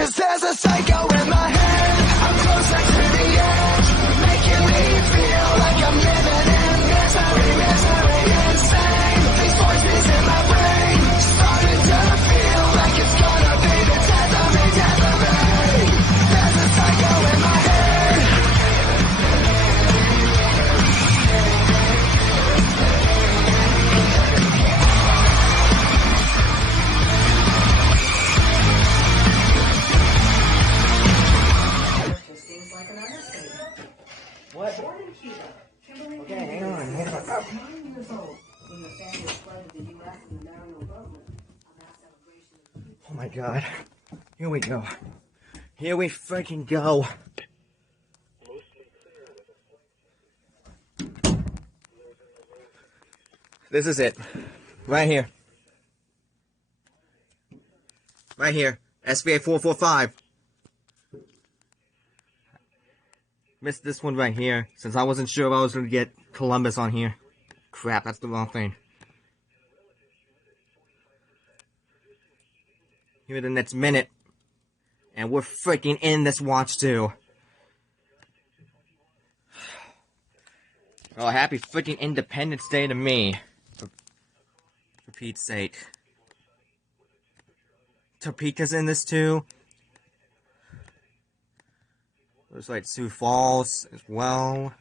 'cause there's a psycho in my head. I'm closer to the edge, making me feel like I'm living in misery, misery, insane. These voices in my brain, starting to feel like it's gonna be the death of me, death of me. There's a psycho in my head. What? Okay, hang on. 9 years old when the family flooded the U.S. in the Mario boat. A mass celebration. Oh my god. Here we go. Here we freaking go. This is it. Right here. Right here. SBA 445. Missed this one right here, since I wasn't sure if I was going to get Columbus on here. Crap, that's the wrong thing. Here the next minute. And we're freaking in this watch too. Oh, happy freaking Independence Day to me. For Pete's sake. Topeka's in this too. Looks like Sioux Falls as well.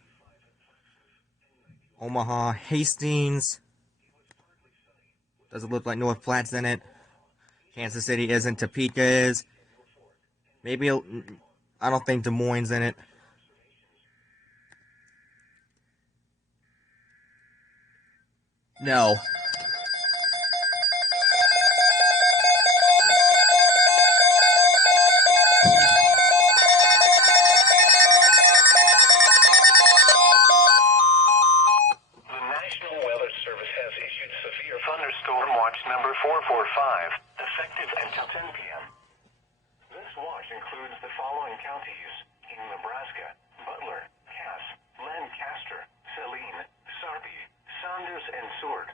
Omaha, Hastings. Doesn't look like North Platte's in it. Kansas City isn't. Topeka is. Maybe, I don't think Des Moines in it. No. Thunderstorm watch number 445, effective until 10 p.m. This watch includes the following counties in Nebraska: Butler, Cass, Lancaster, Saline, Sarpy, Saunders, and Seward.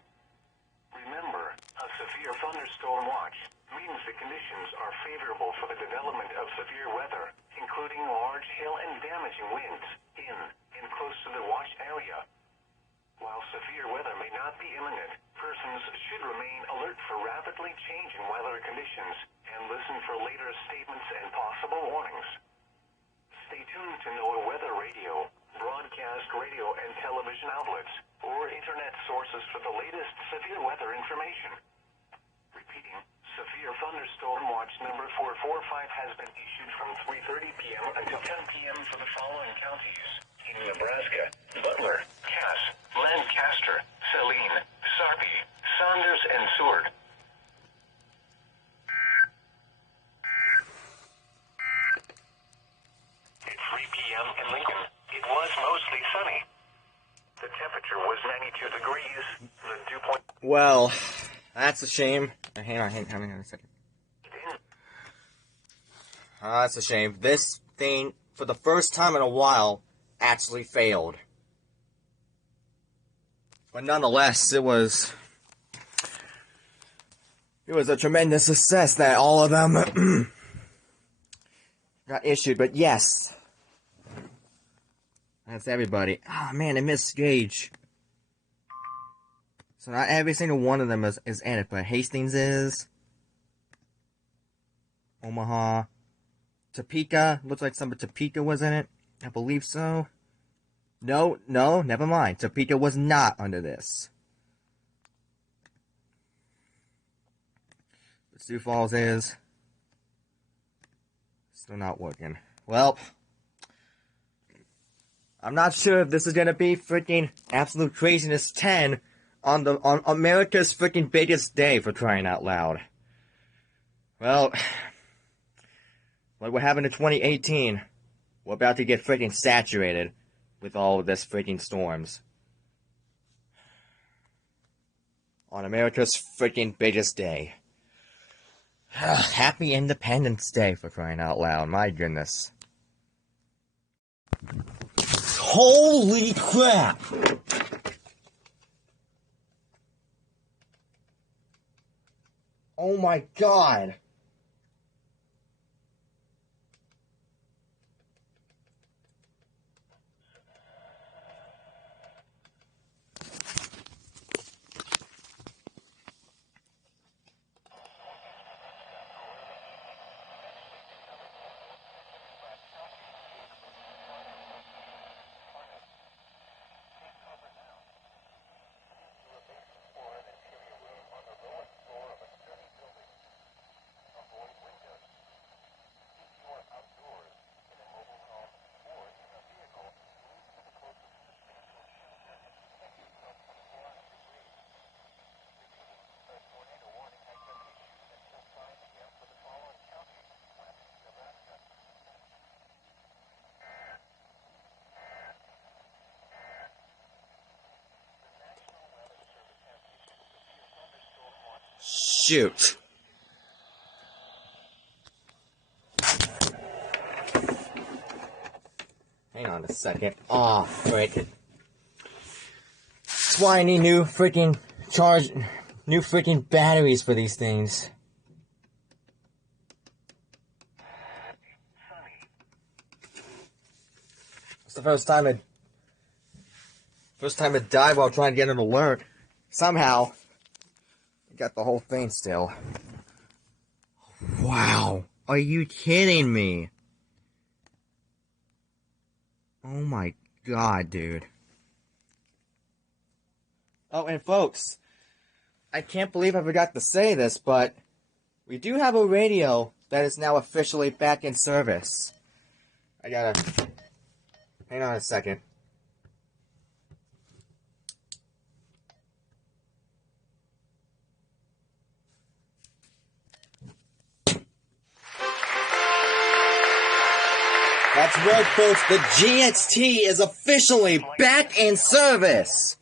Remember, a severe thunderstorm watch means the conditions are favorable for the development of severe weather, including large hail and damaging winds in and close to the watch area. While severe weather may not be imminent, persons should remain alert for rapidly changing weather conditions and listen for later statements and possible warnings. Stay tuned to NOAA weather radio, broadcast radio and television outlets, or internet sources for the latest severe weather information. Repeating, severe thunderstorm watch number 445 has been issued from 3:30 p.m. until 10 p.m. for the following counties in Nebraska: Butler, Cass, Lancaster, Saline, Sarpy, Saunders, and Seward. At 3 p.m. in Lincoln, it was mostly sunny. The temperature was 92 degrees. The dew point... Well, that's a shame. Hang on a second. That's a shame. This thing, for the first time in a while, actually failed. But nonetheless, it was a tremendous success that all of them got issued. But yes, that's everybody. Ah, man, I missed Gage. So not every single one of them is in it, but Hastings is. Omaha. Topeka. Looks like some of Topeka was in it. I believe so. No, never mind. Topeka was not under this. But Sioux Falls is. Still not working. Well, I'm not sure if this is gonna be freaking Absolute Craziness 10 on America's freaking biggest day, for crying out loud. Well, like what happened in 2018, we're about to get freaking saturated with all of this freaking storms. On America's freaking biggest day. Happy Independence Day, for crying out loud. My goodness. Holy crap! Oh my god. shoot. Hang on a second. Aw, frick. That's why I need new freaking batteries for these things. It's the first time it died while trying to get an alert. Somehow, I got the whole thing still. Wow. Are you kidding me? Oh my god, dude. Oh, and folks, I can't believe I forgot to say this, but we do have a radio that is now officially back in service. I gotta... Hang on a second. That's right, folks. The GXT is officially back in service.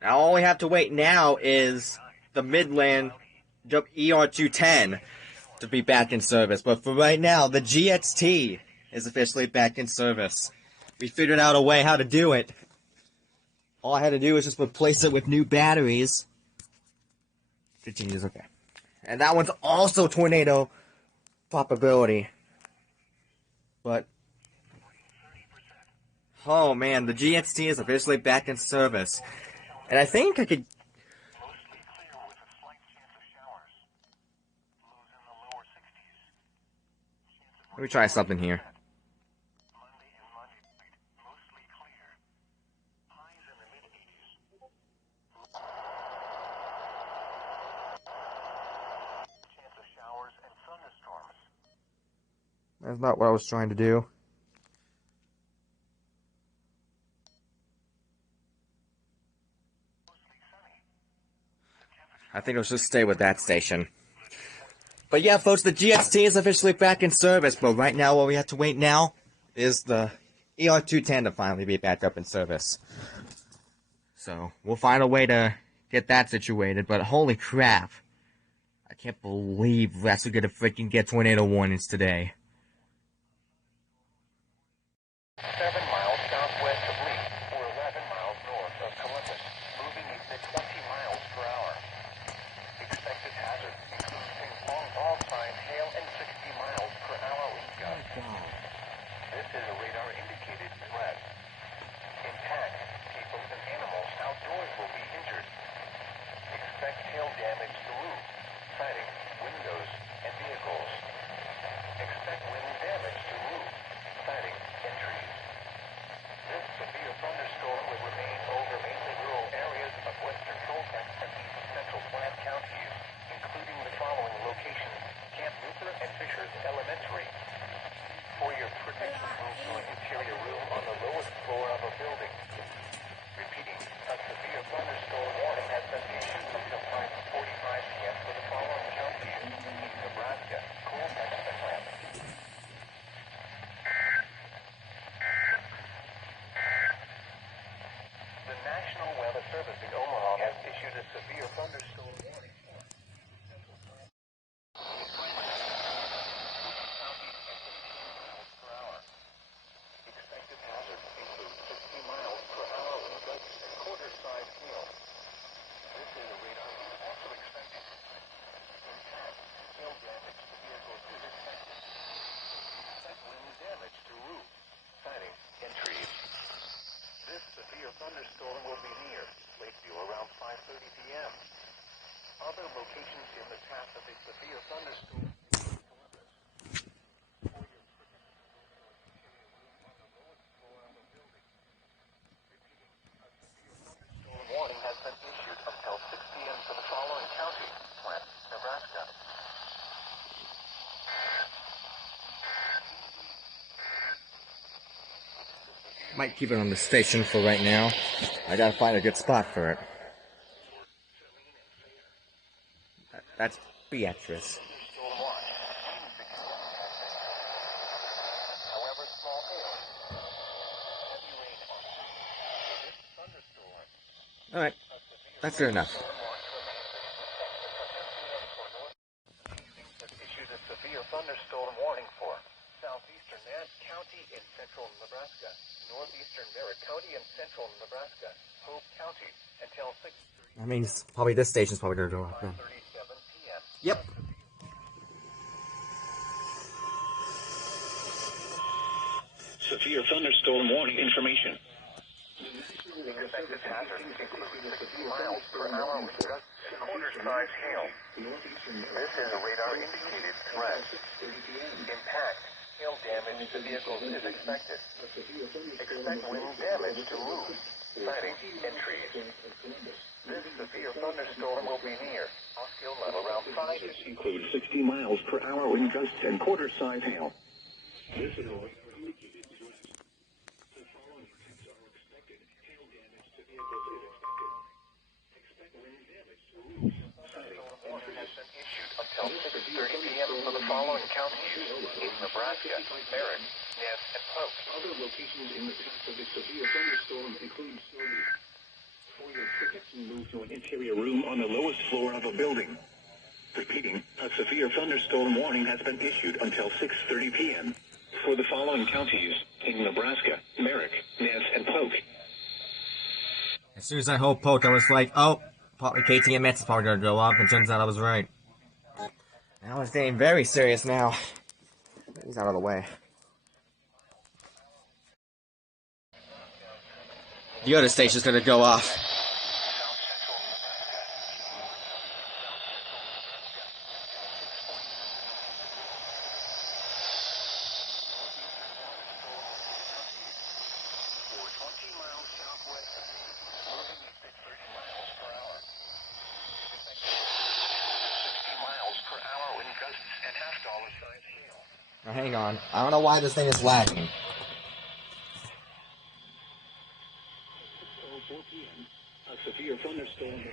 Now, all we have to wait now is the Midland ER210 to be back in service. But for right now, the GXT is officially back in service. We figured out a way how to do it. All I had to do was just replace it with new batteries. 15 years, okay. And that one's also tornado probability. But, oh man, the GXT is officially back in service. And I think I could... Mostly clear with a slight chance of showers. Lows in the lower 60s. Let me try something here. Monday and Monday, mostly clear. Highs in the mid-80s. Chance of showers and thunderstorms. That's not what I was trying to do. I think I'll just stay with that station. But yeah, folks, the GXT is officially back in service. But right now, what we have to wait now is the ER210 to finally be back up in service. So, we'll find a way to get that situated. But holy crap. I can't believe we're actually going to freaking get tornado warnings today. 7 miles southwest of Lee, or 11 miles north of Columbus, moving east at 20 miles per hour. Expected hazard includes Pong ball sign, hail, and 60 miles per hour wind gusts. This is a radar-indicated threat. Intact, people and animals outdoors will be injured. Expect hail damage to roofs, siding, windows, and vehicles. Expect wind damage to roofs, siding, and trees. This severe thunderstorm will remain over mainly rural areas of western Colfax and east central Plant counties, including the following locations: Camp Luther and Fishers Elementary. For your protection, move to an interior room on the lowest floor of a building. Repeating, a severe thunderstorm warning has been issued until 5:45 p.m. for the following counties: Nebraska, Colfax, and Plant. The National Weather Service in Omaha has issued a severe thunderstorm warning. Expected hazards include 60 miles per hour wind gusts and quarter-size hail. This is a radar also expected. Intact, hail damage to vehicles is expected. Expect wind damage to roofs, siding, and trees. This severe thunderstorm will be near Lakeview around 5:30 p.m. Other locations in the path of a severe thunderstorm include Columbus. For your thunderstorm warning has been issued until 6 p.m. for the following county: Plant, Nebraska. Might keep it on the station for right now. I gotta find a good spot for it. That's Beatrice. Thunderstorm watch. However, small hail. Heavy rain. This thunderstorm. Alright. A That's good enough. Has issued a severe thunderstorm warning for southeastern Nance County in central Nebraska, northeastern Merritt County in central Nebraska, Hope County until 6:37 That means probably this station's probably gonna go off then. p.m. Yep. Severe thunderstorm warning information. Expected hazards include 60 miles per hour with gusts and quarter-size hail. This is a radar-indicated threat. Impact, hail damage to vehicles is expected. Expect wind damage to roofs, siding, and trees. This severe thunderstorm will be near. Off-scale level around 5. This includes 60 miles per hour wind gusts and quarter-size hail. This is a radar-indicated threat. The following events are expected. Hail damage to vehicles is expected. Expect wind damage to roofs, siding, and trees. Has been issued until 6:30 p.m. for the following counties in Nebraska, Merritt, Nance, and Polk. Other locations in the path of the severe thunderstorm include Sylvia. For your protection, move to an interior room on the lowest floor of a building. Repeating, a severe thunderstorm warning has been issued until 6:30 p.m. for the following counties in Nebraska, Merritt, Nance, and Polk. As soon as I heard Polk, I was like, oh, probably KTMX is probably gonna go off, and turns out I was right. Now it's getting very serious now. He's out of the way. The other station's gonna go off. Now, hang on. I don't know why this thing is lagging. A severe thunderstorm will be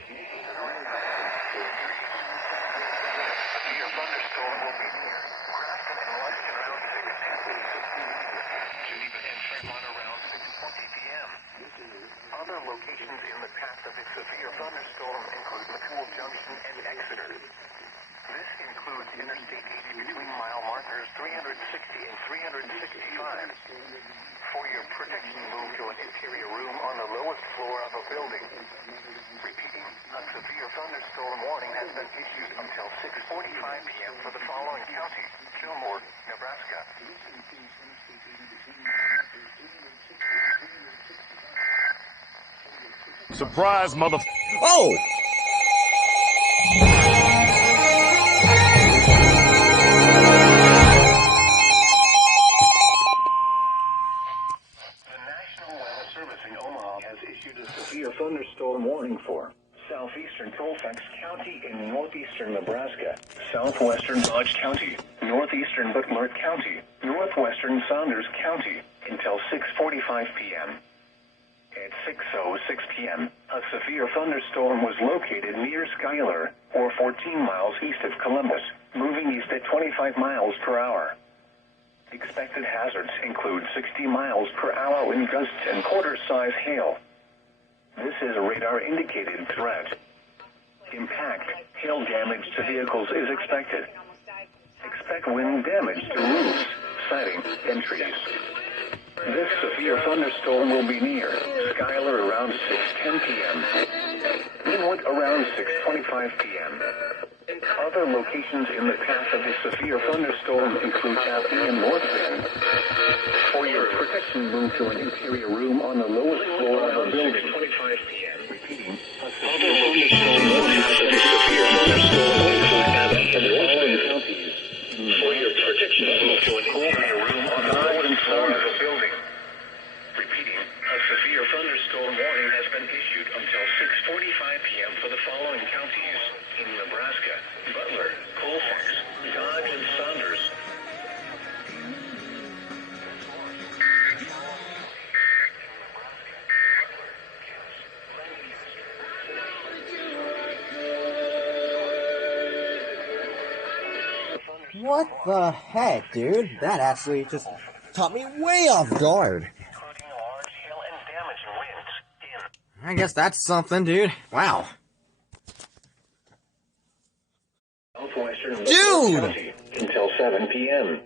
near Grafton and Weston around 6:10. Geneva and Fremont around 6:20 p.m. Other locations in the path of a severe thunderstorm include McCool Junction and Exeter. This includes Interstate 80 between mile markers 360 and 365. For your protection, move to an interior room on the lowest floor of a building. Repeating, a severe thunderstorm warning has been issued until 6:45 p.m. for the following counties: Fillmore, Nebraska. Surprise, mother... Oh! Severe thunderstorm warning for southeastern Colfax County in northeastern Nebraska, southwestern Dodge County, northeastern Butler County, northwestern Saunders County until 6:45 p.m. At 6:06 p.m., a severe thunderstorm was located near Schuyler, or 14 miles east of Columbus, moving east at 25 miles per hour. Expected hazards include 60 miles per hour wind gusts and quarter-size hail. This is a radar-indicated threat. Impact, hail damage to vehicles is expected. Expect wind damage to roofs, siding, and trees. This severe thunderstorm will be near Schuyler around 6:10 p.m. Inwood around 6:25 p.m. Other locations in the path of the severe thunderstorm include Chappie and North Bend. For your protection, move to an interior room on the lowest floor of a building. 6:25 p.m. Repeating. Other locations in the path of the severe thunderstorm include Chappie and North counties. For your protection, move to an interior room on the lowest floor of a building. Repeating. A severe thunderstorm warning has been issued until 6:45 p.m. for the following counties in Nebraska: Butler, Colfax, Dodge, and Saunders. What the heck, dude? That actually just caught me way off guard. Including large hail and damage winds in I guess that's something, dude. Wow. northeastern Dude! County until 7 p.m.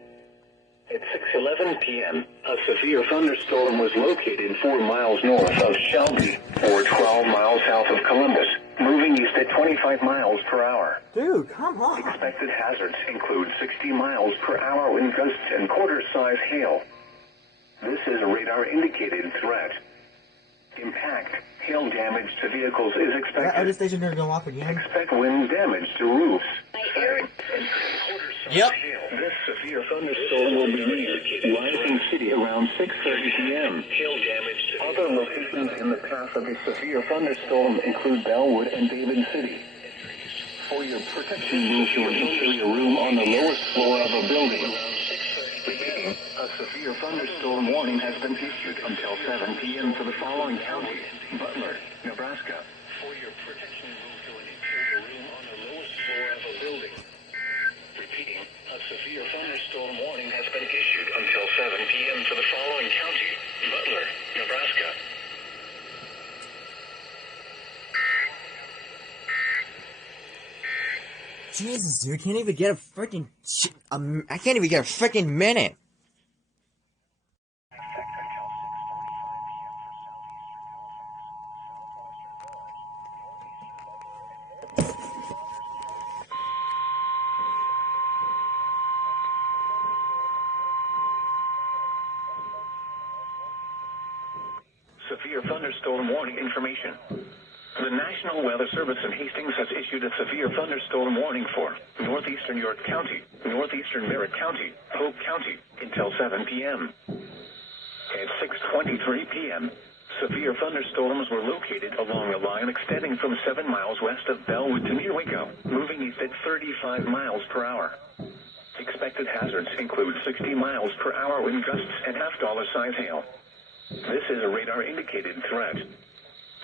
At 6:11 p.m., a severe thunderstorm was located 4 miles north of Shelby, or 12 miles south of Columbus, moving east at 25 miles per hour. Dude, come on. Expected hazards include 60 miles per hour wind gusts and quarter-size hail. This is a radar-indicated threat. Impact, hail damage to vehicles is That expected. other station gonna go off again? Expect wind damage to roofs. Yep. This severe thunderstorm will be near Rising City around 6:30 p.m. Hail damage. Other locations in the path of the severe thunderstorm include Bellwood and David City. For your protection, move to an interior room on the lowest floor of a building. Repeating, a severe thunderstorm warning has been issued until 7 p.m. for the following counties: Butler, Nebraska. For your protection, move to an interior room on the lowest floor of a building. Repeating, a severe thunderstorm warning has been issued until 7 p.m. for the following county: Butler, Nebraska. Jesus, dude, can't even get a freaking. I can't even get a freaking minute. Severe thunderstorm warning information. The National Weather Service in Hastings has issued a severe thunderstorm warning for northeastern York County, northeastern Merritt County, Polk County, until 7 p.m. At 6:23 p.m., severe thunderstorms were located along a line extending from 7 miles west of Bellwood to near Waco, moving east at 35 miles per hour. Expected hazards include 60 miles per hour wind gusts and half-dollar size hail. This is a radar-indicated threat.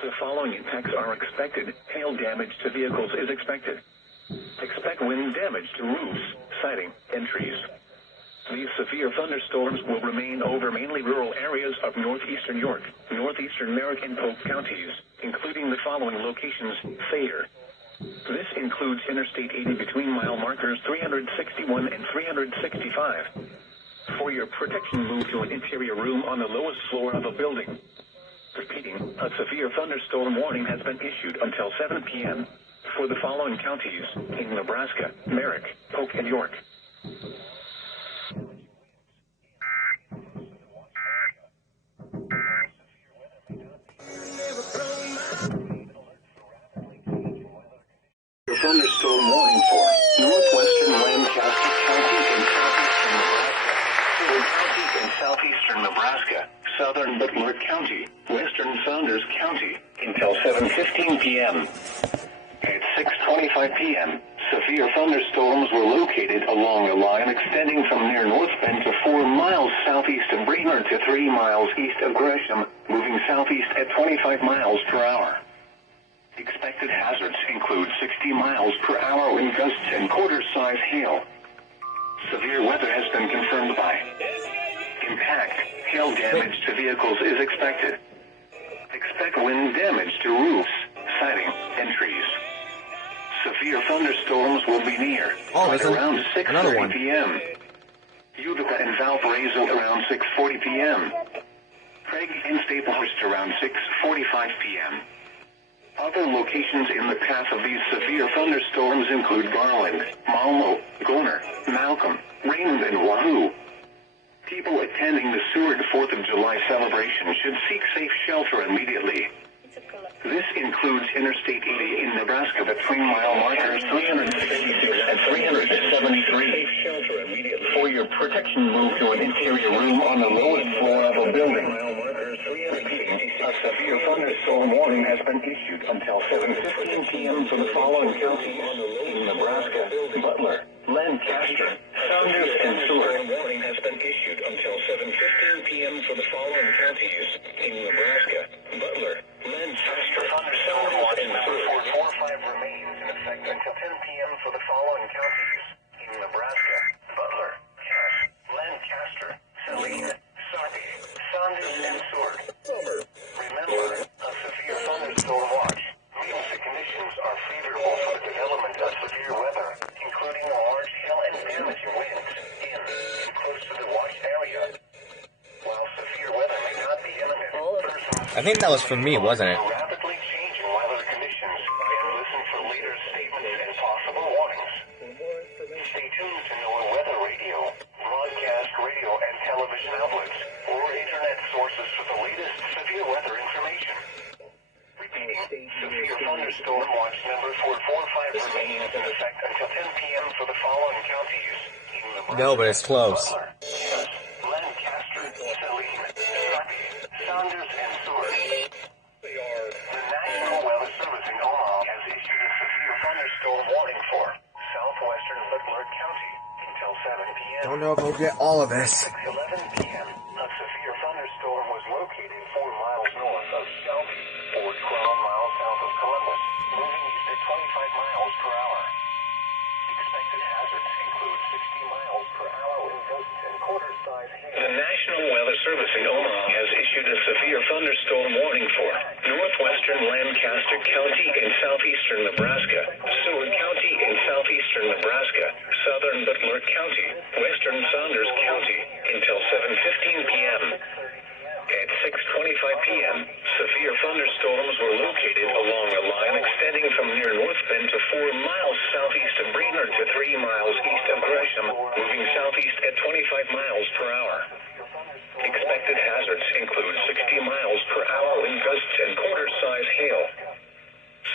The following impacts are expected. Hail damage to vehicles is expected. Expect wind damage to roofs, siding, and trees. These severe thunderstorms will remain over mainly rural areas of northeastern York, northeastern Merritt, and Polk counties, including the following locations: Thayer. This includes Interstate 80 between mile markers 361 and 365. For your protection, move to an interior room on the lowest floor of a building. Repeating, a severe thunderstorm warning has been issued until 7 p.m. for the following counties in Nebraska: Merritt, Polk, and York. Thunderstorm warning for northwestern Lancaster County and southeastern Nebraska, southern Butler County, western Saunders County, until 7:15 p.m. At 6:25 p.m., severe thunderstorms were located along a line extending from near North Bend to 4 miles southeast of Brainerd to 3 miles east of Gresham, moving southeast at 25 miles per hour. Expected hazards include 60 miles per hour wind gusts and quarter-size hail. Severe weather has been confirmed by impact. Hail damage to vehicles is expected. Expect wind damage to roofs, siding, and trees. Severe thunderstorms will be near right around 6:30 p.m. Utica and Valparaiso around 6:40 p.m. Craig and Staplehurst around 6:45 p.m. Other locations in the path of these severe thunderstorms include Garland, Malmo, Goner, Malcolm, Raymond, and Wahoo. People attending the Seward 4th of July celebration should seek safe shelter immediately. This includes Interstate 80 in Nebraska between mile markers 366 and 373. For your protection, move to an interior room on the lowest floor of a building. A severe thunderstorm warning has been issued until 7:15 p.m. for the following counties in Nebraska: Butler, Lancaster, Saunders, and Seward. Warning has been issued until 7:15 p.m. for the following counties in Nebraska: Butler, Lancaster, Thunderstorm warning number 445 remains in effect until 10 p.m. for the following counties in Nebraska: Butler, Cass, Lancaster, Saline, Sarpy, Saunders, and Seward. Remember, a severe thunderstorm watch means the conditions are favorable for the development of severe weather, including warm I think that was for me, wasn't it? Rapidly changing weather conditions and listen for later statements and possible warnings. Stay tuned to NOAA Weather Radio, broadcast radio and television outlets, or internet sources for the latest severe weather information. Repeating, severe thunderstorm watch number 445 remains in effect until 10 p.m. for the following counties. In Nebraska, No, but it's close. Butler, Cass, Lancaster, Saline, Sarpy, Saunders, and Seward. The National Weather Service in Omaha has issued a severe thunderstorm warning for southwestern Butler County until 7 p.m. Don't know if we'll get all of this. 11 p.m. A severe thunderstorm was located 4 miles north of Shelby, 12 miles south of Columbus, moving east at 25 miles per hour. Expected hazards include 60 miles per hour wind gusts and quarter-size hail. The National Weather Service in Omaha has issued a severe thunderstorm warning for northwestern Lancaster County in southeastern Nebraska, Seward County in southeastern Nebraska, southern Butler County, western Saunders County until 7:15 p.m. At 6:25 p.m., severe thunderstorms were located along a line extending from near North Bend to 4 miles southeast of Brainerd to 3 miles east of Gresham, moving southeast at 25 miles per hour. Expected hazards include 60 miles per hour wind gusts and quarter-size hail.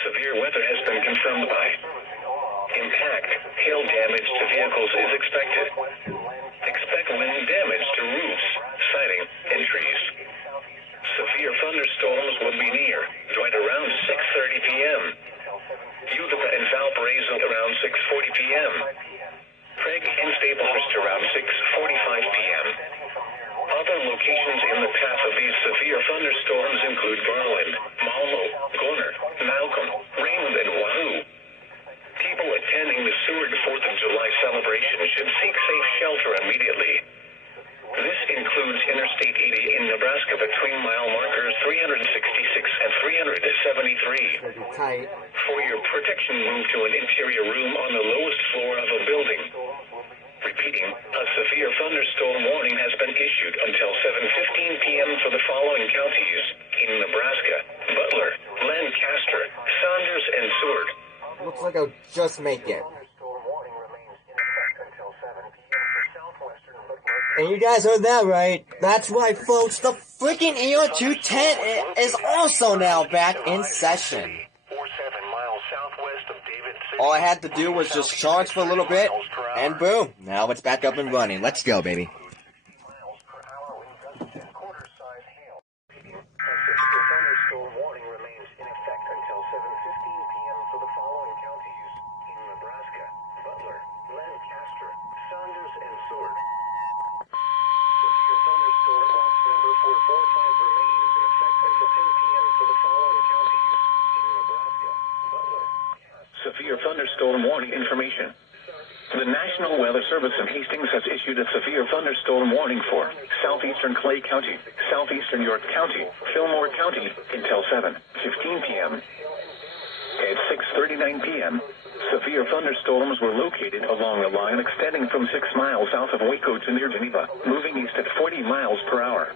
Severe weather has been confirmed by impact, hail damage to vehicles is expected. Expect wind damage to roofs, siding, and trees. Severe thunderstorms will be near right around 6:30 p.m. Utica and Valparaiso around 6:40 p.m. Craig and Staplehurst around 6:45 p.m. Other locations in the path of these severe thunderstorms include Garland, Malmo, Gorner, Malcolm, Raymond, and Wahoo. People attending the Seward 4th of July celebration should seek safe shelter immediately. This includes Interstate 80 in Nebraska between mile markers 366 and 373. Pretty tight. For your protection, move to an interior room on the lowest floor of a building. Repeating, a severe thunderstorm warning has been issued until 7:15 p.m. for the following counties in Nebraska: Butler, Lancaster, Saunders, and Seward. Looks like I'll just make it. And you guys heard that right. That's right, folks. The freaking ER 210 is also now back in session. All I had to do was just charge for a little bit, and boom, now it's back up and running. Let's go, baby. Severe thunderstorm warning information. The National Weather Service in Hastings has issued a severe thunderstorm warning for southeastern Clay County, southeastern York County, Fillmore County until 7:15 p.m. At 6:39 p.m., severe thunderstorms were located along a line extending from 6 miles south of Waco to near Geneva, moving east at 40 miles per hour.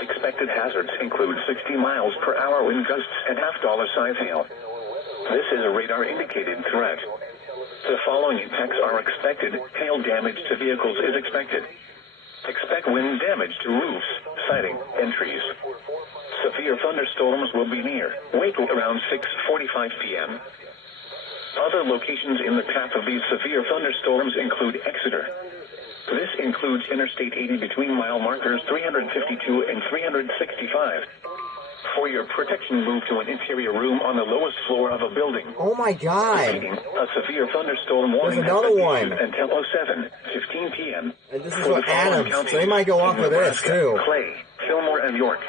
Expected hazards include 60 miles per hour wind gusts and half-dollar size hail. This is a radar-indicated threat. The following impacts are expected. Hail damage to vehicles is expected. Expect wind damage to roofs, siding, and trees. Severe thunderstorms will be near Waco around 6:45 p.m. Other locations in the path of these severe thunderstorms include Exeter. This includes Interstate 80 between mile markers 352 and 365. For your protection, move to an interior room on the lowest floor of a building. Oh my god. A severe thunderstorm warning There's another one. Until 7:15 p.m. And this is for Adams, so they might go off for this too. Clay, Fillmore, and York.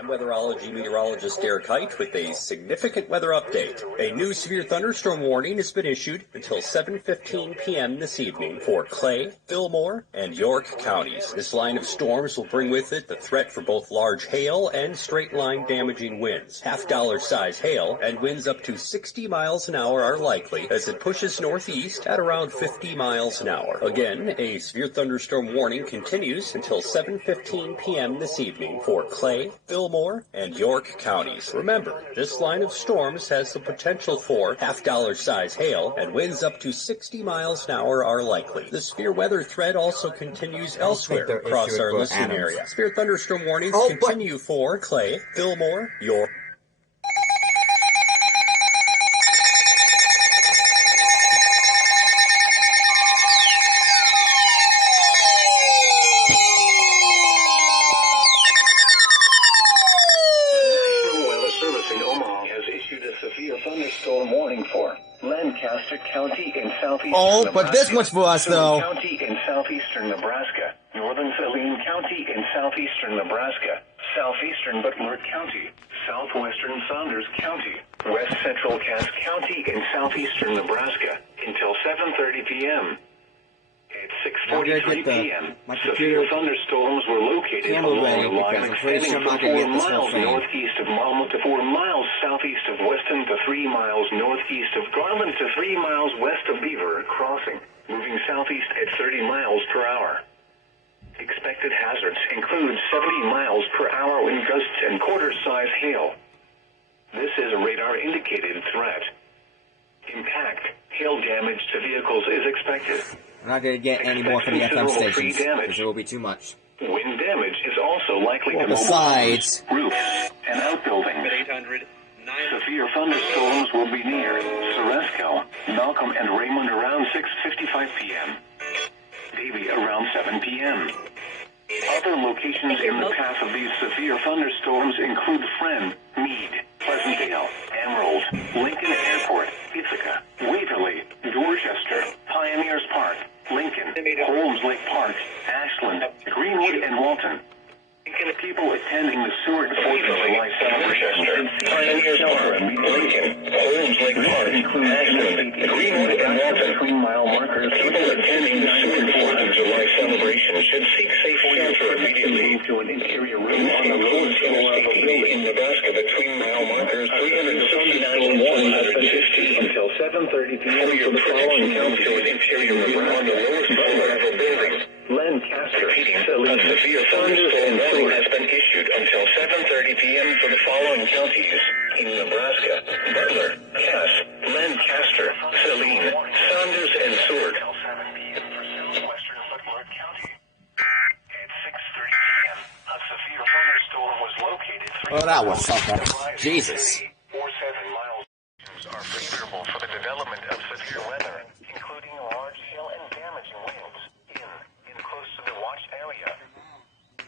I'm weatherology meteorologist Derek Height with a significant weather update. A new severe thunderstorm warning has been issued until 7:15 p.m. this evening for Clay, Fillmore, and York counties. This line of storms will bring with it the threat for both large hail and straight-line damaging winds. Half-dollar size hail and winds up to 60 miles an hour are likely as it pushes northeast at around 50 miles an hour. Again, a severe thunderstorm warning continues until 7:15 p.m. this evening for Clay, Fillmore, and York counties. Remember, this line of storms has the potential for half-dollar size hail, and winds up to 60 miles an hour are likely. The severe weather threat also continues elsewhere across our listening area. Severe thunderstorm warnings continue for Clay, Fillmore, York. Thunderstorm warning for Lancaster County in southeastern Nebraska. But this one's for us, though. County in southeastern Nebraska. Northern Saline County in southeastern Nebraska. Southeastern Butler County. Southwestern Saunders County. West Central Cass County in southeastern Nebraska until 7:30 p.m. At 6:43 p.m., severe thunderstorms were located along the line extending from 4 miles northeast of Malmo to 4 miles southeast of Weston to 3 miles northeast of Garland to 3 miles west of Beaver Crossing, moving southeast at 30 miles per hour. Expected hazards include 70 miles per hour wind gusts and quarter-size hail. This is a radar-indicated threat. Impact, hail damage to vehicles is expected. We're not going to get any more from the FM stations, because it will be too much. Wind damage is also likely to besides roofs and outbuildings. 800. Severe thunderstorms will be near Ceresco, Malcolm, and Raymond around 6:55 p.m. Davie around 7 p.m. Other locations in the path of these severe thunderstorms include Friend, Meade, Pleasantdale, Emerald, Lincoln Airport, Ithaca, Waverly, Dorchester, Pioneers Park, Lincoln, Holmes Lake Park, Ashland, Greenwood, and Walton. People attending the Seward 4th of July celebration, Pioneers Park, Lincoln, Holmes Lake Park, Ashland, Greenwood, and Walton 3-mile markers. People attending the Seward 4th of July celebration should seek safe shelter immediately. Move to an interior room on the lowest floor of a building in Nebraska between mile markers 369 and 150 until 7:30 p.m. for the following move to an interior room on the lowest floor of a building. Lancaster, Saline, severe thunderstorm warning has been issued until 7:30 p.m. for the following counties in Nebraska: Butler, Cass, Lancaster, Saline, Saunders, and Seward. Until 7 p.m. for southwestern Butler County. At 6:30 p.m., a severe thunderstorm was located. Oh, that was something. Jesus. 4 7 miles are favorable for the development of severe weather, including large hail and damaging winds in close to the watch area.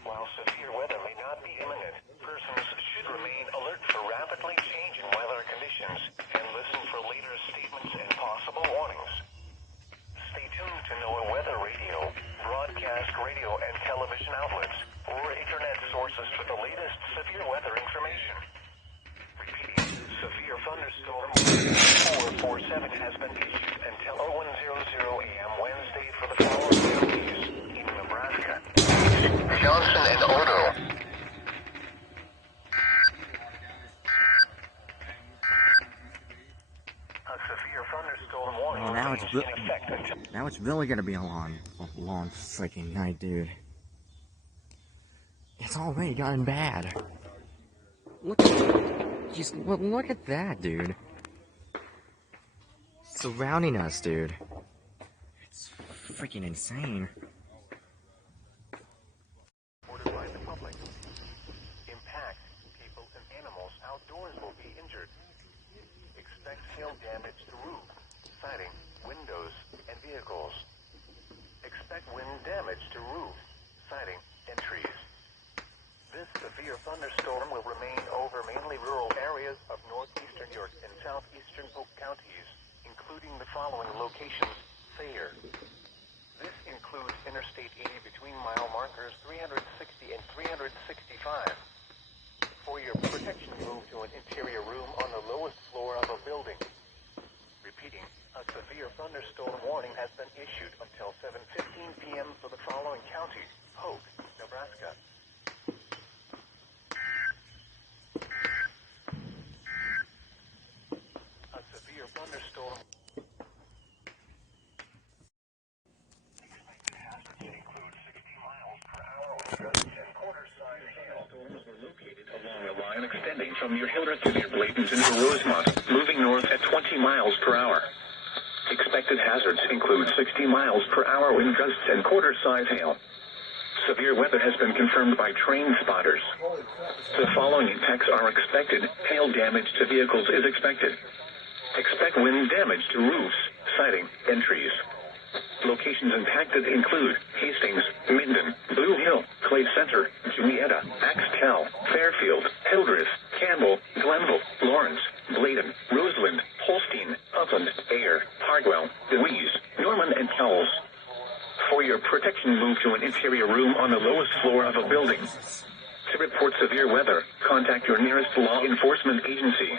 While severe weather may not be imminent, persons should remain alert for rapidly changing weather conditions and listen for later statements and possible warnings. Stay tuned to NOAA Weather Radio, broadcast radio and television outlets, or internet sources for the latest severe weather information. Repeating, severe thunderstorm 447 has been issued until 01:00 a.m. Wednesday for the following counties in Nebraska: Johnson and Odo. A severe thunderstorm warning remains in effect until now it's really gonna be a long freaking night, dude. It's already gotten bad. Look at that, dude. Surrounding us, dude. It's freaking insane. ordered by the public. Impact, people and animals outdoors will be injured. Expect hail damage to roof, siding, windows, and vehicles. Expect wind damage to roof, siding, and trees. This severe thunderstorm will remain over mainly rural areas of northeastern York and southeastern Polk counties, including the following locations: Thayer. This includes Interstate 80 between mile markers 360 and 365. For your protection, move to an interior room on the lowest floor of a building. Repeating, a severe thunderstorm warning has been issued until 7:15 p.m. for the following counties: Polk, Nebraska. A severe thunderstorm. Expected hazards include 60 miles per hour with gusts and quarter-size hailstorms were located along a line extending from near Hildreth to near Bladen to near Rosemont, moving north at 20 miles per hour. Expected hazards include 60 miles per hour wind gusts and quarter-size hail. Severe weather has been confirmed by train spotters. The following impacts are expected. Hail damage to vehicles is expected. Expect wind damage to roofs, siding, and trees. Locations impacted include Hastings, Minden, Blue Hill, Clay Center, Julietta, Axtell, Fairfield, Hildreth, Campbell, Glenville, Lawrence, Bladen, Roseland, Holstein, Upland, Ayer, Hardwell, Louise, Norman, and Cowles. For your protection, move to an interior room on the lowest floor of a building. To report severe weather, contact your nearest law enforcement agency.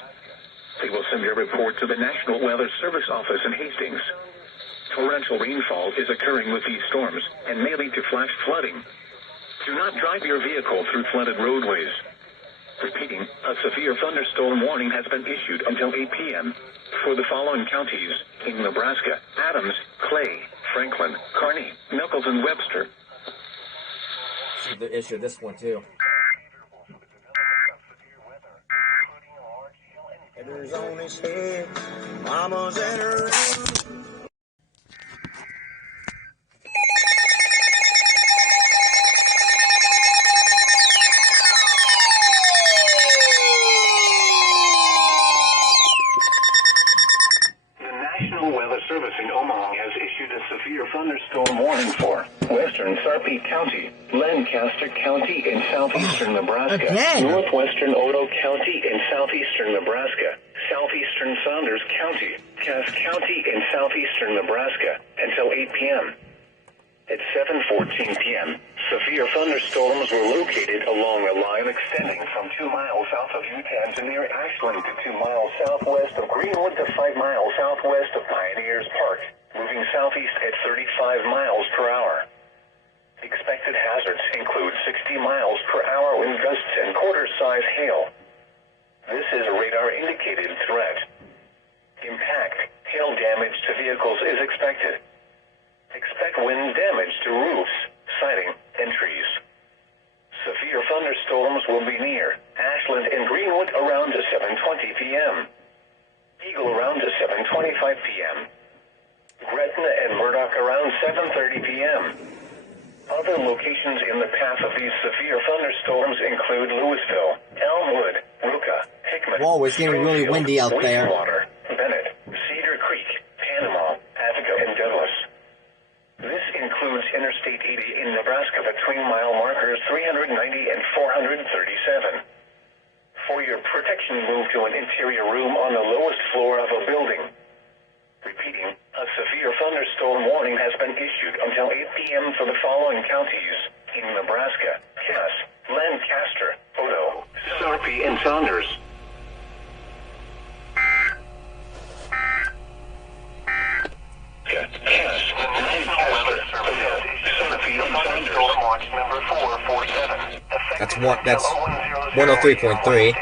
They will send your report to the National Weather Service office in Hastings. Torrential rainfall is occurring with these storms and may lead to flash flooding. Do not drive your vehicle through flooded roadways. Repeating, a severe thunderstorm warning has been issued until 8 p.m. for the following counties: in Nebraska: Adams, Clay, Franklin, Kearney, Nichols, and Webster. See the issue of this one too. Heather's on his head, mama's in her room. Service in Omaha has issued a severe thunderstorm warning for western Sarpy County, Lancaster County in southeastern Nebraska, northwestern Otoe County in southeastern Nebraska, southeastern Saunders County, Cass County in southeastern Nebraska, until 8 p.m. At 7:14 p.m., severe thunderstorms were located along a line extending from 2 miles south of Utah to near Ashland to 2 miles southwest of Greenwood to 5 miles southwest of Pioneers Park, moving southeast at 35 miles per hour. Expected hazards include 60 miles per hour wind gusts and quarter-size hail. This is a radar-indicated threat. Impact, hail damage to vehicles is expected. Expect wind damage to roofs, siding, and trees. Severe thunderstorms will be near Ashland and Greenwood around 7:20 p.m. Eagle around 7:25 p.m. Gretna and Murdoch around 7:30 p.m. Other locations in the path of these severe thunderstorms include Louisville, Elmwood, Ruka, Hickman, Whoa, it's getting really windy out there. Water, Bennett, Cedar Creek, Panama, Attica, and Douglas. This includes Interstate 80 in Nebraska between mile markers 390 and 437. For your protection, move to an interior room on the lowest floor of a building. Repeating, a severe thunderstorm warning has been issued until 8 p.m. for the following counties: in Nebraska: Cass, Lancaster, Otoe, Sarpy, and Saunders. That's 103.3.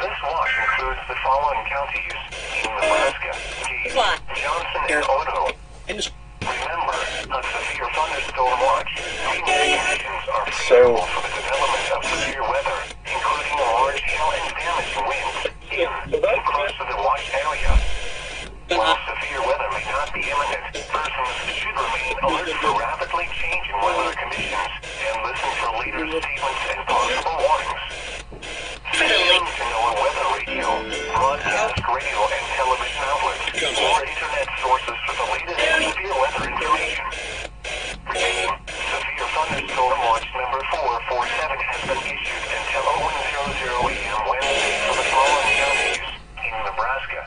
This watch includes the following counties: in Nebraska: Gage, Johnson, and Otoe. Remember, a severe thunderstorm watch. Conditions are favorable for the development of severe weather, including large hail and damaging winds in and close to the watch area. While severe weather may not be imminent, persons should remain alert for rapidly changing weather conditions and listen for later statements and possible warnings. Stay tuned to NOAA Weather Radio, broadcast radio and television outlets, or internet sources for the latest severe weather information. Repeating, severe thunderstorm watch number 447 has been issued until 01:00 a.m. Wednesday for the following counties: in Nebraska.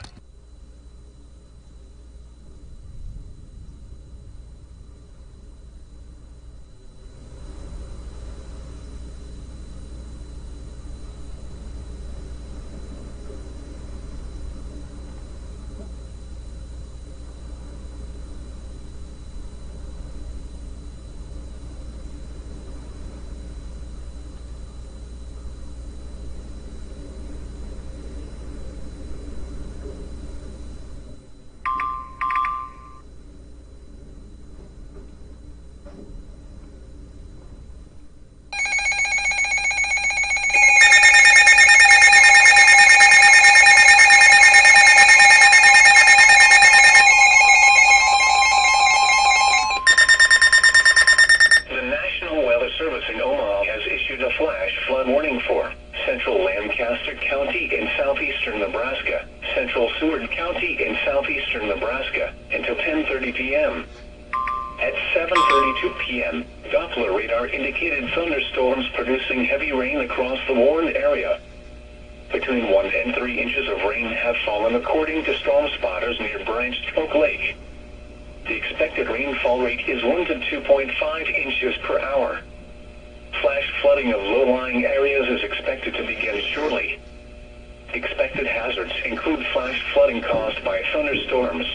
issued a flash flood warning for central Lancaster County in southeastern Nebraska, central Seward County in southeastern Nebraska, until 10:30 p.m. At 7:32 p.m., Doppler radar indicated thunderstorms producing heavy rain across the warned area. Between 1 and 3 inches of rain have fallen according to storm spotters near Drenched Lake. The expected rainfall rate is 1 to 2.5 inches per hour. Flash flooding of low-lying areas is expected to begin shortly. Expected hazards include flash flooding caused by thunderstorms.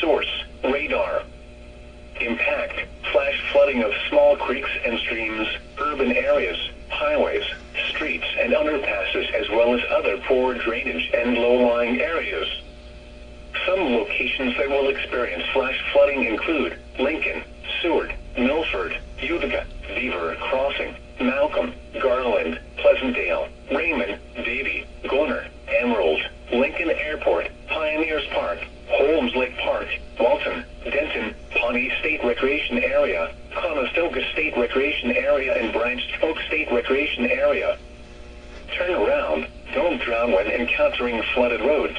Source: radar. Impact: flash flooding of small creeks and streams, urban areas, highways, streets and underpasses, as well as other poor drainage and low-lying areas. Some locations that will experience flash flooding include Lincoln, Seward, Milford, Utica, Beaver Crossing, Malcolm, Garland, Pleasantdale, Raymond, Davie, Gunner, Emerald, Lincoln Airport, Pioneers Park, Holmes Lake Park, Walton, Denton, Pawnee State Recreation Area, Conestoga State Recreation Area, and Branched Oak State Recreation Area. Turn around. Don't drown when encountering flooded roads.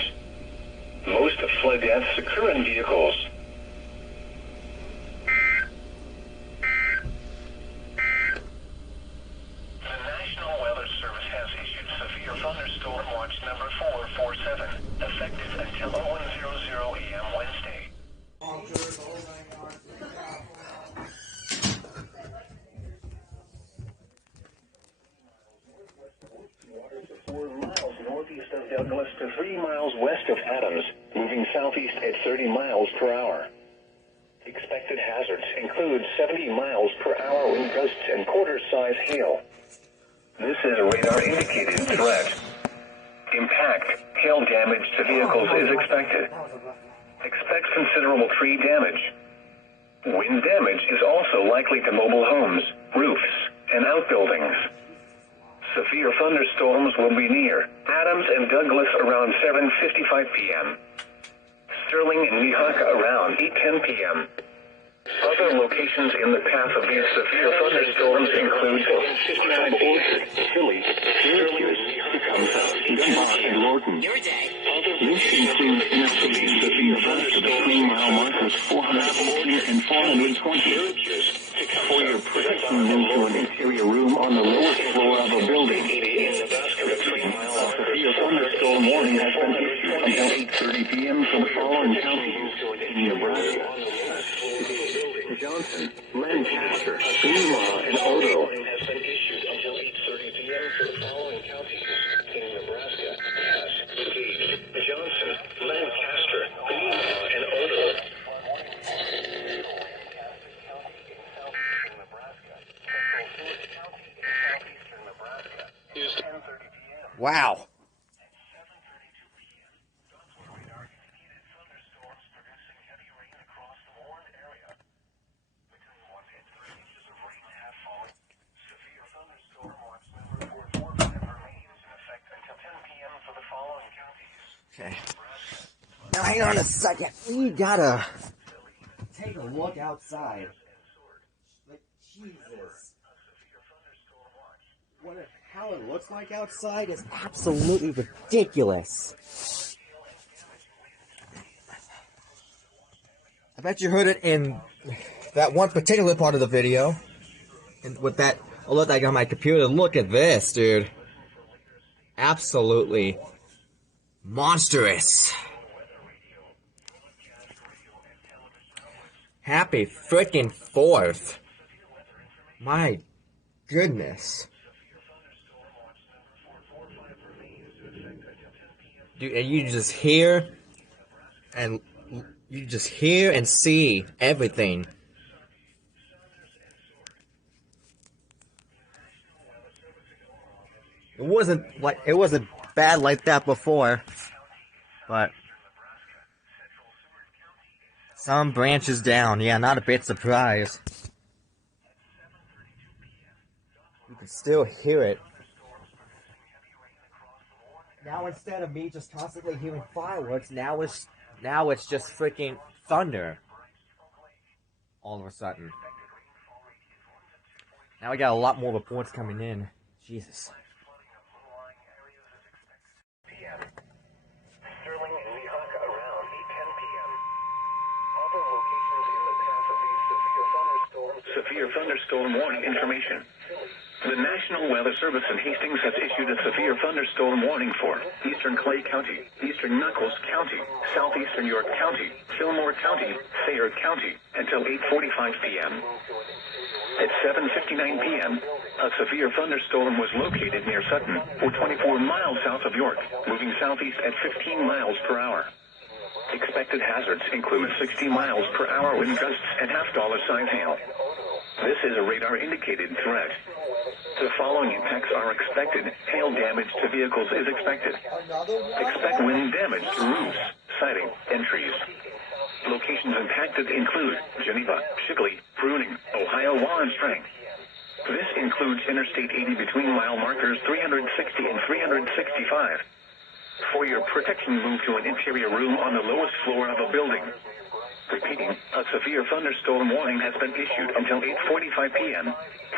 Most flood deaths occur in vehicles. The National Weather Service has issued severe thunderstorm watch number 447, effective until 01:00 a.m. Wednesday. 4 miles northeast of Douglas to 3 miles west of Adams, moving southeast at 30 miles per hour. Expected hazards include 70 miles per hour wind gusts and quarter-size hail. This is a radar-indicated threat. Impact: hail damage to vehicles is expected. Expect considerable tree damage. Wind damage is also likely to mobile homes, roofs, and outbuildings. Severe thunderstorms will be near Adams and Douglas around 7:55 p.m. Sterling and Nehawk around 8:10 p.m. Other locations in the path of these severe thunderstorms include 59 Orchard, Philly, Syracuse, Tecumseh, and Lorton. This includes inner-city severe thunderstorms 3-mile markers 414 and 420. For your protection, move to an interior room on the lowest floor of a building. A severe thunderstorm warning has been issued until 8:30 p.m. for the following counties in Nebraska: Johnson, Lancaster, Greenlaw, and Odo. Has been issued until 8:30 p.m. for the following counties in Nebraska: Cass, Gage, Johnson, Lancaster, Greenlaw, and Odo. Wow. Okay. Now hang on a second. We gotta take a look outside. Like, Jesus. How it looks like outside is absolutely ridiculous. I bet you heard it in that one particular part of the video. And with that, I'll look like on my computer. Look at this, dude. Absolutely monstrous. Happy freaking 4th. My goodness. Dude, and you just hear and see everything. It wasn't bad like that before, but some branches down. Yeah, not a bit surprised. You can still hear it. Now instead of me just constantly hearing fireworks, now it's just freaking thunder. All of a sudden. Now we got a lot more reports coming in. Jesus. Sterling and Weehawken around 8:10 p.m. Other locations in the path of these severe thunderstorms. Severe thunderstorm warning information. The National Weather Service in Hastings has issued a severe thunderstorm warning for eastern Clay County, eastern Knuckles County, southeastern York County, Fillmore County, Sayre County, until 8:45 p.m. At 7:59 p.m., a severe thunderstorm was located near Sutton, or 24 miles south of York, moving southeast at 15 miles per hour. Expected hazards include 60 miles per hour wind gusts and half-dollar size hail. This is a radar-indicated threat. The following impacts are expected. Hail damage to vehicles is expected. Expect wind damage to roofs, siding, and trees. Locations impacted include Geneva, Shipley, Bruning, Ohio, Wallenstrang. This includes Interstate 80 between mile markers 360 and 365. For your protection, move to an interior room on the lowest floor of a building. Repeating, a severe thunderstorm warning has been issued until 8:45 p.m.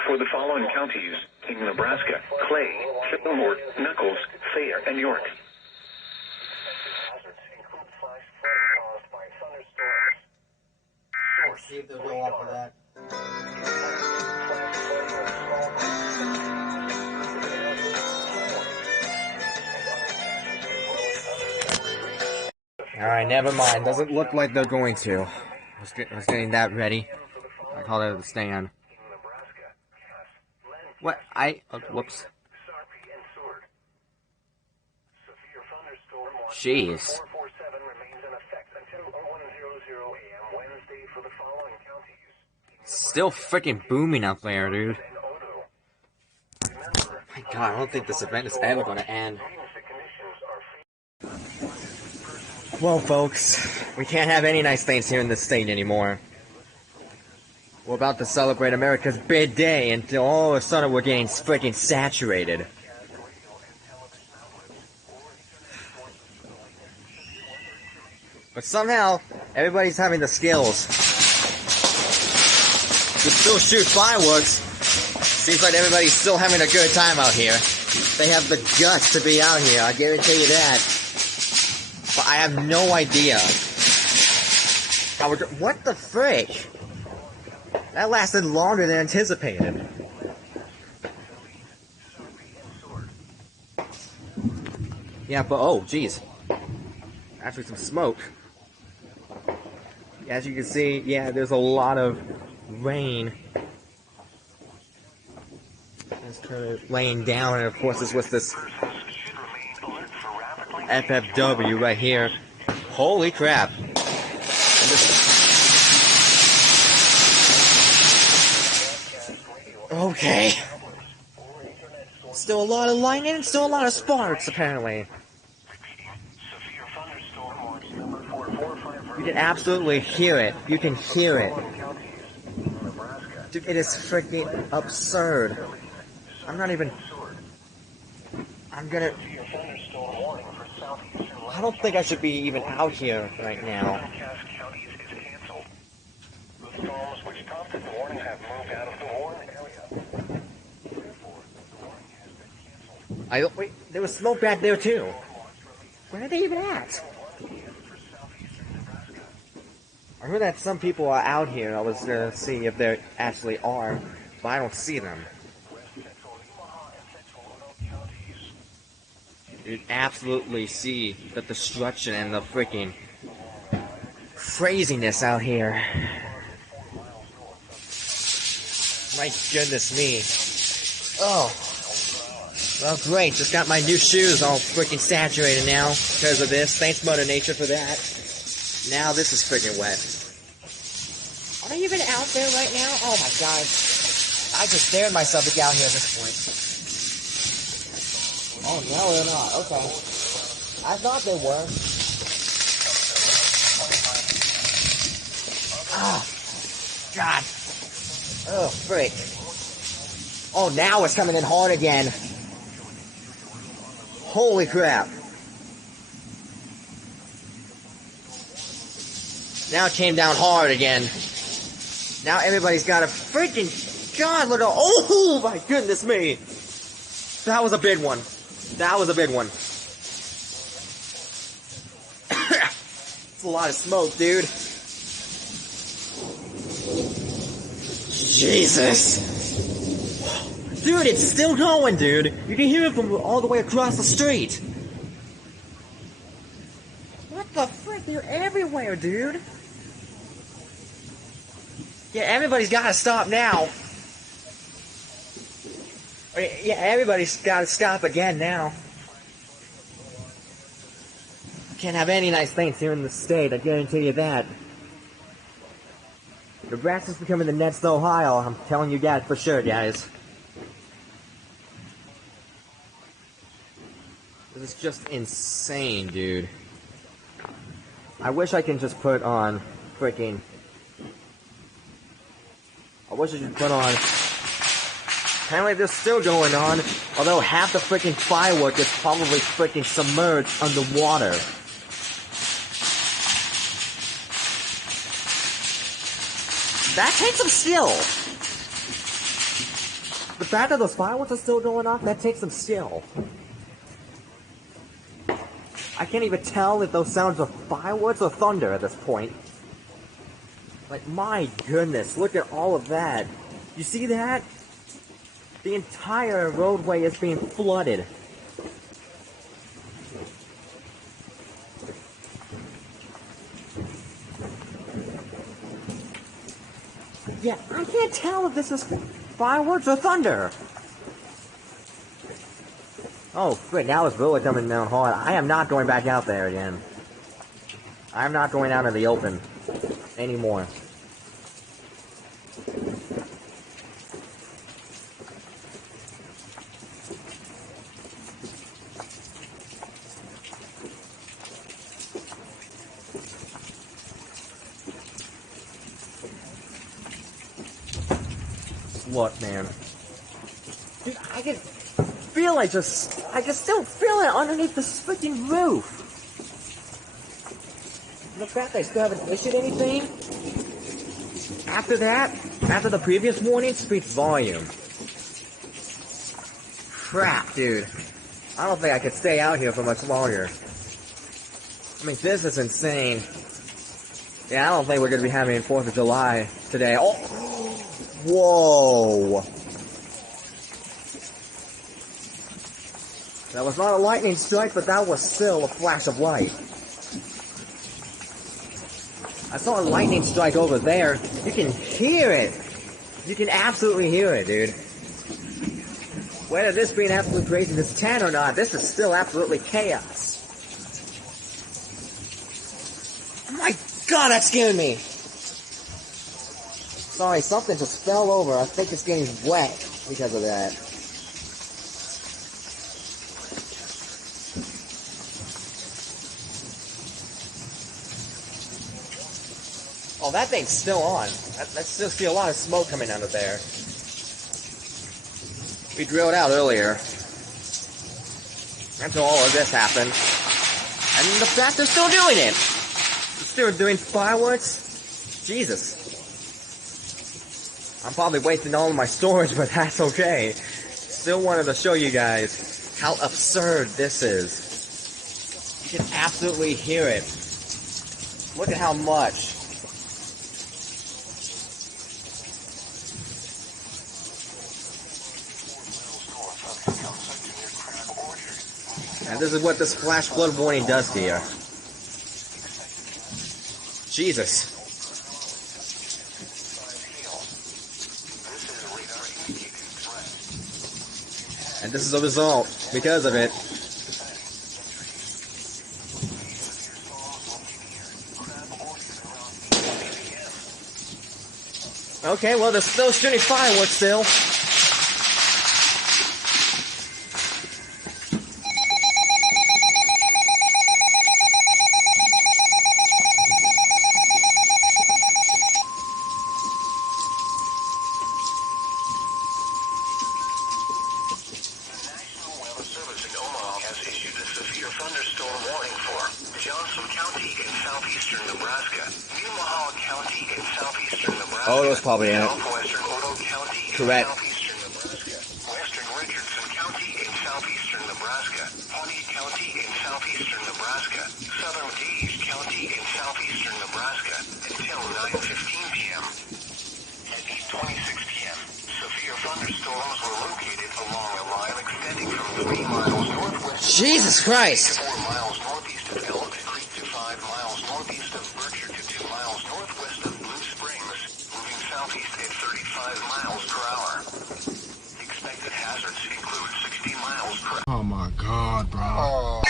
for the following counties in Nebraska: Clay, Fillmore, Knuckles, Sayre, and York. Hazards include flash flooding caused by thunderstorms. Source: See if they'll go off of that. Alright, never mind. Doesn't look like they're going to. I was getting that ready. I called it the stand. What? Whoops. Jeez. Still freaking booming up there, dude. My God, I don't think this event is ever going to end. Well, folks, we can't have any nice things here in this state anymore. We're about to celebrate America's big day until all of a sudden we're getting freaking saturated. But somehow, everybody's having the skills to still shoot fireworks. Seems like everybody's still having a good time out here. They have the guts to be out here, I guarantee you that. But I have no idea how we're what the frick? That lasted longer than anticipated. Yeah, but oh, geez. Actually some smoke. As you can see, yeah, there's a lot of rain. It's kind of laying down, and of course it's with this FFW right here. Holy crap. Okay. Still a lot of lightning and still a lot of sparks, apparently. You can absolutely hear it. You can hear it. Dude, it is freaking absurd. I'm gonna... I don't think I should be even out here right now. Wait, there was smoke back there too. Where are they even at? I heard that some people are out here. I was gonna see if they actually are, but I don't see them. You absolutely see the destruction and the freaking craziness out here. My goodness me. Oh. Well, great. Just got my new shoes all freaking saturated now because of this. Thanks, Mother Nature, for that. Now this is freaking wet. Are they even out there right now? Oh my God. I just dared myself to get out here at this point. Oh, no, they're not. Okay. I thought they were. Ah. God. Oh, frick. Oh, now it's coming in hard again. Holy crap. Now it came down hard again. Now everybody's got a freaking god, look at, oh my goodness me! That was a big one. That was a big one. It's a lot of smoke, dude. Jesus. Dude, it's still going, dude. You can hear it from all the way across the street. What the frick? They're everywhere, dude. Yeah, everybody's gotta stop now. Yeah, everybody's gotta stop again now. Can't have any nice things here in the state, I guarantee you that. Nebraska's becoming the next Ohio, I'm telling you guys for sure, guys. This is just insane, dude. I wish I can just put on freaking... I wish I could put on... Apparently this is still going on, although half the freaking firework is probably freaking submerged underwater. That takes some skill. The fact that those fireworks are still going off, that takes some skill. I can't even tell if those sounds are fireworks or thunder at this point. Like, my goodness, look at all of that. You see that? The entire roadway is being flooded. Yeah, I can't tell if this is fireworks or thunder. Oh, frick, now it's really coming down hard. I am not going back out there again. I'm not going out in the open anymore. Look, man. Dude, I can feel I can still feel it underneath the freaking roof. The fact they still haven't issued anything after that, after the previous warning, speaks volume. Crap, dude. I don't think I could stay out here for much longer. I mean, this is insane. Yeah, I don't think we're going to be having 4th of July today. Oh! Whoa! That was not a lightning strike, but that was still a flash of light. I saw a lightning strike over there. You can hear it. You can absolutely hear it, dude. Whether this being absolute craziness 10 or not, this is still absolutely chaos. Oh my god, that scared me! Sorry, something just fell over. I think it's getting wet because of that. Oh, that thing's still on. I still see a lot of smoke coming out of there. We drilled out earlier. Until all of this happened. And the fact they're still doing it! They're still doing fireworks? Jesus. I'm probably wasting all of my storage, but that's okay. Still wanted to show you guys how absurd this is. You can absolutely hear it. Look at how much. And this is what this flash flood warning does to you. Jesus. And this is the result because of it. Okay, well, they're still shooting fireworks still. thunderstorm warning for Johnson County in southeastern Nebraska, Nemaha County in southeastern Nebraska, Oh, it was probably in it. southwestern Odo County in correct. Western Richardson County in southeastern Nebraska, Pawnee County in southeastern Nebraska, southern Gage County in southeastern Nebraska, until 9:15 p.m. At 8:26 p.m., severe thunderstorms were located along a line extending from 3 miles northwest Jesus Christ! to 4 miles northeast of Elk Creek to 5 miles northeast of Berkshire to 2 miles northwest of Blue Springs, moving southeast at 35 miles per hour. Expected hazards include 60 miles per hour. Oh my God, bro.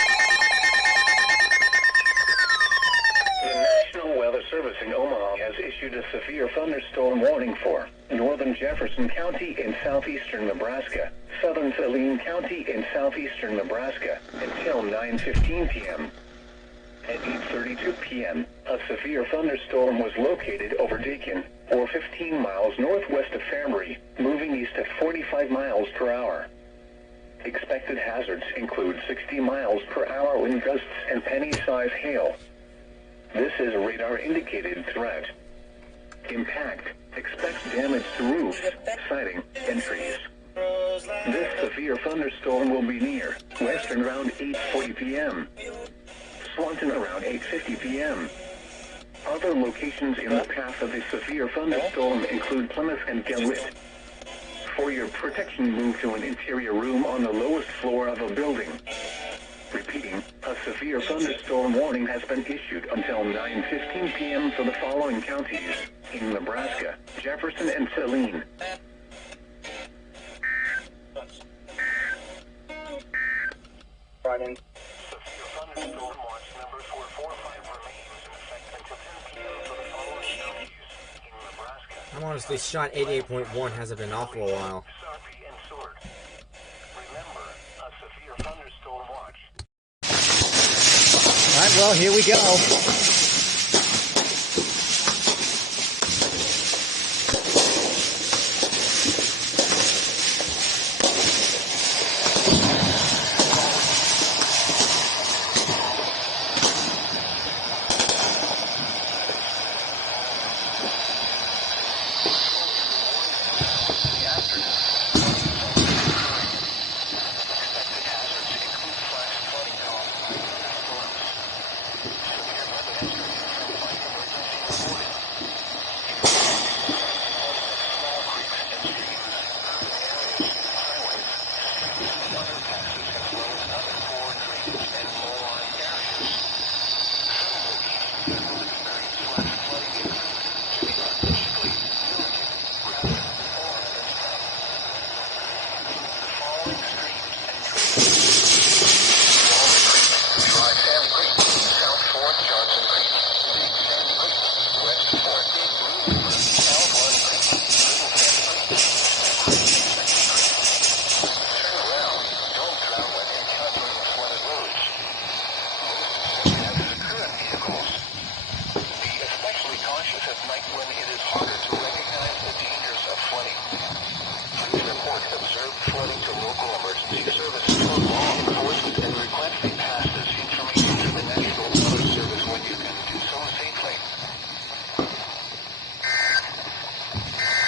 The National Weather Service in Omaha has issued a severe thunderstorm warning for northern Jefferson County in southeastern Nebraska, southern Saline County in southeastern Nebraska, until 9:15 p.m. At 8:32 p.m., a severe thunderstorm was located over Dakin, or 15 miles northwest of Fambry, moving east at 45 miles per hour. Expected hazards include 60 miles per hour wind gusts and penny-size hail. This is a radar-indicated threat. Impact. Expect damage to roofs, siding, and trees. This severe thunderstorm will be near Western around 8:40 p.m. Swanton around 8:50 p.m. Other locations in the path of the severe thunderstorm include Plymouth and Galwit. For your protection, move to an interior room on the lowest floor of a building. Repeating, a severe thunderstorm warning has been issued until 9:15 p.m. for the following counties in Nebraska: Jefferson and Saline. Running. Severe thunderstorm watch number 445 remains in effect until 10 p.m. for the following counties in Nebraska: I'm honestly shot 88.1 hasn't been off for a while. Sarpy and Sword. Remember, a severe thunderstorm watch. Alright, well, here we go.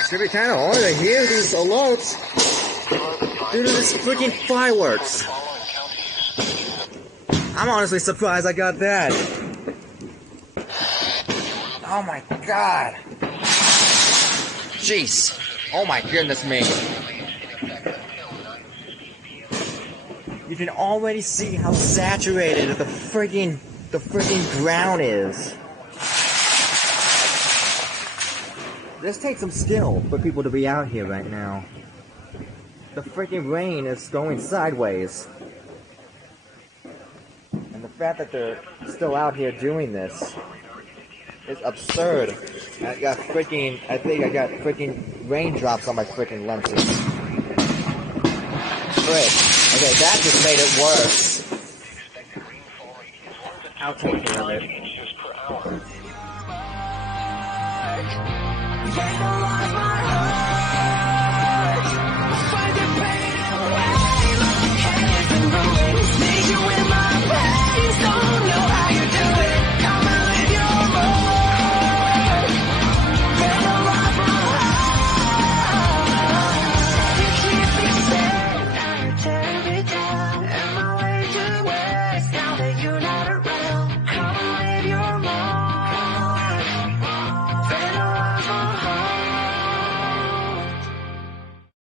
It's gonna be kind of hard to hear these alerts due to this freaking fireworks. I'm honestly surprised I got that. Oh my god. Jeez. Oh my goodness me. You can already see how saturated the freaking ground is. This takes some skill for people to be out here right now. The freaking rain is going sideways. And the fact that they're still out here doing this is absurd. I think I got freaking raindrops on my freaking lenses. Frick. Okay, that just made it worse. I'll take care of it.